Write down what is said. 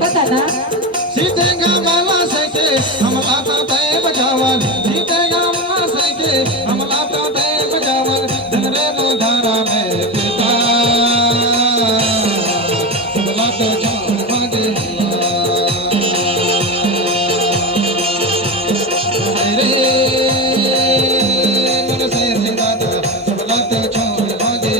बताना सीतेगा माला से के हमला तो तय बजावन सीतेगा माला से के हमला तो तय बजावन दिन रे धारा में पिता सबला तो जान भागे रे मन से दादा सबला तो जान भागे